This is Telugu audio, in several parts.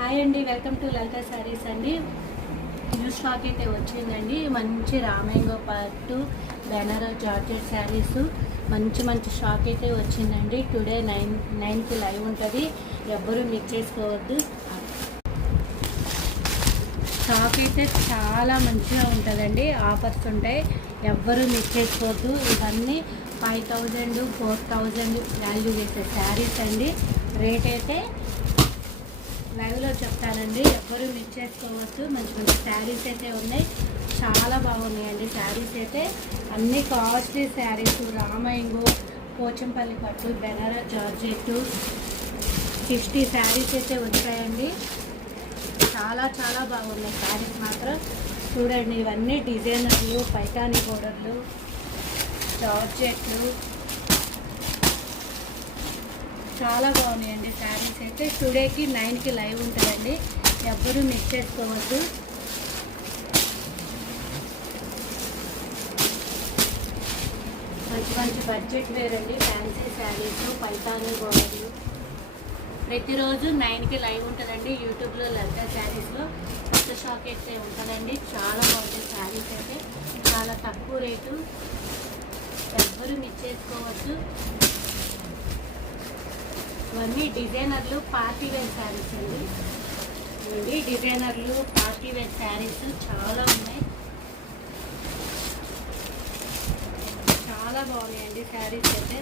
హాయ్ అండి, వెల్కమ్ టు లలిత శారీస్ అండి. న్యూ స్టాక్ అయితే వచ్చిందండి. మంచి రామేంగో పట్టు బెనారస్ జార్జెట్ శారీస్ మంచి మంచి స్టాక్ అయితే వచ్చిందండి. టుడే 9కి లైవ్ ఉంటుంది, ఎవ్వరూ మిస్ చేసుకోవద్దు. స్టాక్ అయితే చాలా మంచిగా ఉంటుందండి, ఆఫర్స్ ఉంటాయి, ఎవ్వరూ మిస్ చేసుకోవద్దు. ఇవన్నీ 5000 4000 వాల్యూ చేసే శారీస్ అండి. రేట్ అయితే లైవ్లో చెప్తానండి, ఎవ్వరూ మిస్ చేసుకోవచ్చు. మంచి మంచి శారీస్ అయితే ఉన్నాయి, చాలా బాగున్నాయండి. శారీస్ అయితే అన్ని కాస్ట్లీ శారీస్, రామయ్యంగో, పోచంపల్లి పట్టు, బెనారస్ జార్జెట్ 50 శారీస్ అయితే వచ్చాయండి. చాలా చాలా బాగున్నాయి శారీస్ మాత్రం. చూడండి, ఇవన్నీ డిజైనర్లు, పైతానీ బోర్డర్లు, జార్జెట్లు చాలా బాగున్నాయండి శారీస్ అయితే. టుడేకి 9కి లైవ్ ఉంటుందండి, ఎవ్వరూ మిస్ చేసుకోవద్దు. మంచి మంచి బడ్జెట్ వేర్ అండి, ఫ్యాన్సీ శారీస్, పైతానీ బోర్డర్లు. ప్రతిరోజు 9కి లైవ్ ఉంటుందండి యూట్యూబ్లో లలిత శారీస్లో. కొత్త షాక్ అయితే ఉంటుందండి, చాలా బాగుంటాయి శారీస్ అయితే, చాలా తక్కువ రేటు, ఎవ్వరూ మిస్ చేసుకోవచ్చు. ఇవన్నీ డిజైనర్లు, పార్టీ వేర్ శారీస్ అండి. ఇవన్నీ డిజైనర్లు, పార్టీ వేర్ శారీస్ చాలా ఉన్నాయి, చాలా బాగున్నాయండి శారీస్ అయితే.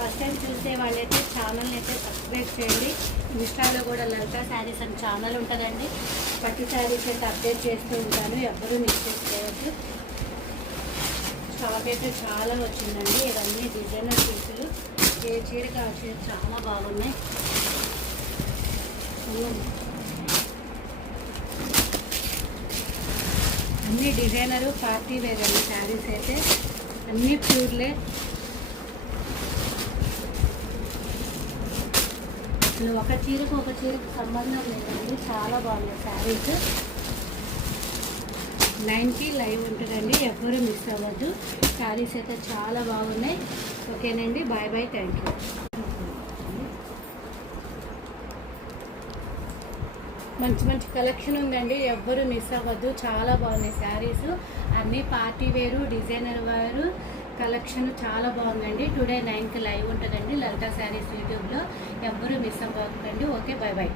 ఫస్ట్ టైం చూసే వాళ్ళైతే ఛానల్ని అయితే సబ్స్క్రైబ్ చేయండి. ఇన్స్టాలో కూడా లలిత శారీస్ అని ఛానల్ ఉంటుందండి. పట్టు శారీస్ అయితే అప్డేట్ చేస్తూ ఉంటాను, ఎవ్వరూ మిస్ చేసుకోవద్దు. స్టాక్ అయితే చాలా వచ్చిందండి. ఇవన్నీ డిజైనర్ పీసులు, ఏ చీరకి ఆ చీర చాలా బాగున్నాయి. అన్నీ డిజైనరు, పార్టీ వేర్ అండి శారీస్ అయితే, అన్నీ ప్యూర్లే. అసలు ఒక చీరకు సంబంధం లేదండి, చాలా బాగున్నాయి శారీస్. 9కి లైవ్ ఉంటుందండి, ఎవ్వరూ మిస్ అవ్వద్దు. శారీస్ అయితే చాలా బాగున్నాయి. ఓకేనండి, బాయ్ బాయ్, థ్యాంక్ యూ. మంచి మంచి కలెక్షన్ ఉందండి, ఎవ్వరూ మిస్ అవ్వద్దు. చాలా బాగున్నాయి శారీస్, అన్నీ పార్టీ వేరు, డిజైనర్ వేరు కలెక్షన్ చాలా బాగుందండి. టుడే 9కి లైవ్ ఉంటుందండి లలిత శారీస్ యూట్యూబ్లో, ఎవ్వరూ మిస్ అవ్వకండి. Okay, bye bye.